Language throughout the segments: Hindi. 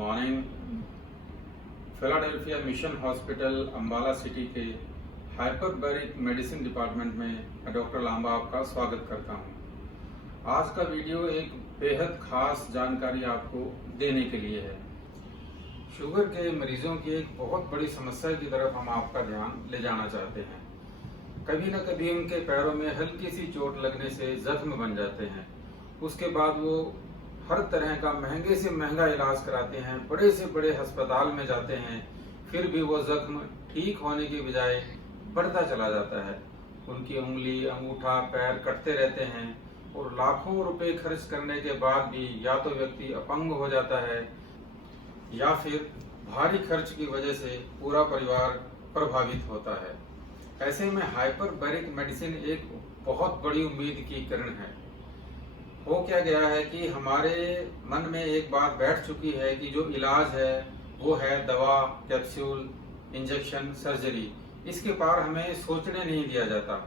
Morning. Philadelphia mission hospital Ambala city के हाइपरबैरिक मेडिसिन डिपार्टमेंट में मैं डॉक्टर लांबा आपका स्वागत करता हूं। आज का वीडियो एक बेहद खास जानकारी आपको देने के लिए है। शुगर के मरीजों की एक बहुत बड़ी समस्या की तरफ हम आपका ध्यान ले जाना चाहते हैं। कभी न कभी उनके पैरों में हल्की सी चोट लगने से जख्म बन जाते हैं। उसके बाद वो हर तरह का महंगे से महंगा इलाज कराते हैं, बड़े से बड़े अस्पताल में जाते हैं, फिर भी वो जख्म ठीक होने के बजाय बढ़ता चला जाता है। उनकी उंगली, अंगूठा, पैर कटते रहते हैं और लाखों रुपए खर्च करने के बाद भी या तो व्यक्ति अपंग हो जाता है या फिर भारी खर्च की वजह से पूरा परिवार प्रभावित होता है। ऐसे में हाइपरबैरिक मेडिसिन एक बहुत बड़ी उम्मीद की किरण है। हो क्या गया है कि हमारे मन में एक बात बैठ चुकी है कि जो इलाज है वो है दवा, कैप्सूल, इंजेक्शन, सर्जरी। इसके पार हमें सोचने नहीं दिया जाता।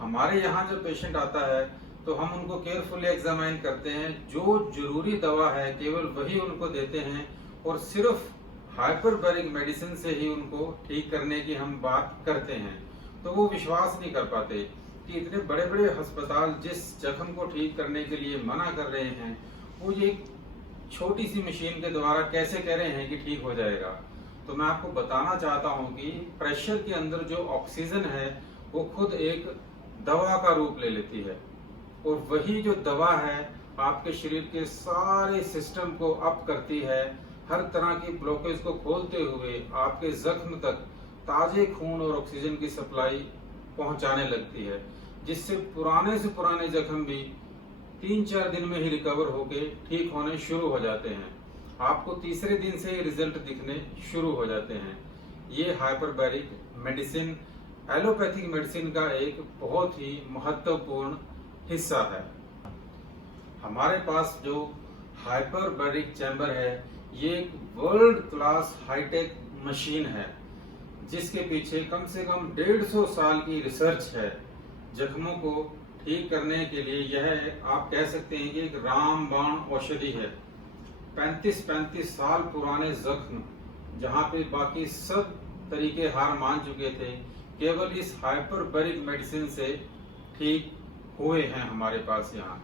हमारे यहाँ जो पेशेंट आता है तो हम उनको केयरफुली एग्जामाइन करते हैं, जो जरूरी दवा है केवल वही उनको देते हैं और सिर्फ हाइपरबैरिक मेडिसिन से ही उनको ठीक करने की हम बात करते हैं। तो वो विश्वास नहीं कर पाते कि इतने बड़े बड़े अस्पताल जिस जख्म को ठीक करने के लिए मना कर रहे हैं, वो ये छोटी सी मशीन के द्वारा कैसे कह रहे हैं कि ठीक हो जाएगा। तो मैं आपको बताना चाहता हूं कि प्रेशर के अंदर जो ऑक्सीजन है वो खुद एक दवा का रूप ले लेती है और वही जो दवा है आपके शरीर के सारे सिस्टम को अप करती है, हर तरह की ब्लॉकेज को खोलते हुए आपके जख्म तक ताजे खून और ऑक्सीजन की सप्लाई पहुंचाने लगती है, जिससे पुराने से पुराने जख्म भी 3-4 दिन में ही रिकवर होके ठीक होने शुरू हो जाते हैं। आपको तीसरे दिन से ही रिजल्ट दिखने शुरू हो जाते हैं। ये हाइपरबैरिक मेडिसिन एलोपैथिक मेडिसिन का एक बहुत ही महत्वपूर्ण हिस्सा है। हमारे पास जो हाइपरबैरिक चैम्बर है ये एक वर्ल्ड क्लास हाईटेक मशीन है, जिसके पीछे कम से कम 150 साल की रिसर्च है। जख्मों को ठीक करने के लिए यह आप कह सकते हैं कि एक रामबाण औषधि है। 35-35 साल पुराने जख्म जहां पे बाकी सब तरीके हार मान चुके थे, केवल इस हाइपरबैरिक मेडिसिन से ठीक हुए हैं हमारे पास यहाँ।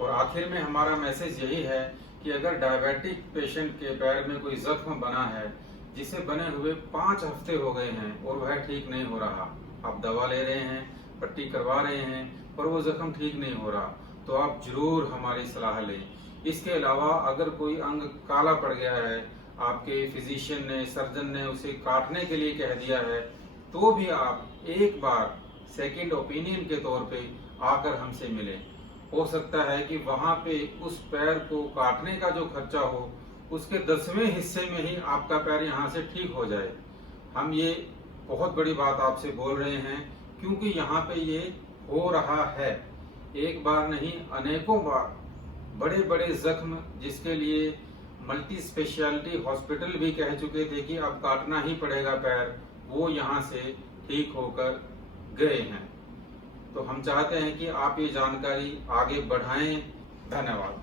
और आखिर में हमारा मैसेज यही है कि अगर डायबिटिक पेशेंट के पैर में कोई जख्म बना है जिसे बने हुए 5 हफ्ते हो गए हैं और वह ठीक नहीं हो रहा, आप दवा ले रहे हैं, पट्टी करवा रहे हैं, पर वो जख्म ठीक नहीं हो रहा, तो आप जरूर हमारी सलाह लें। इसके अलावा अगर कोई अंग काला पड़ गया है, आपके फिजिशियन ने, सर्जन ने उसे काटने के लिए कह दिया है, तो भी आप एक बार सेकंड ओपिनियन के तौर पे आकर हमसे मिलें। हो सकता है कि वहां पे उस पैर को काटने का जो खर्चा हो उसके 10वें हिस्से में ही आपका पैर यहाँ से ठीक हो जाए। हम ये बहुत बड़ी बात आपसे बोल रहे हैं क्योंकि यहाँ पे ये हो रहा है। एक बार नहीं, अनेकों बार बड़े बड़े जख्म जिसके लिए मल्टी स्पेशलिटी हॉस्पिटल भी कह चुके थे कि अब काटना ही पड़ेगा पैर, वो यहाँ से ठीक होकर गए हैं। तो हम चाहते हैं कि आप ये जानकारी आगे बढ़ाएं। धन्यवाद।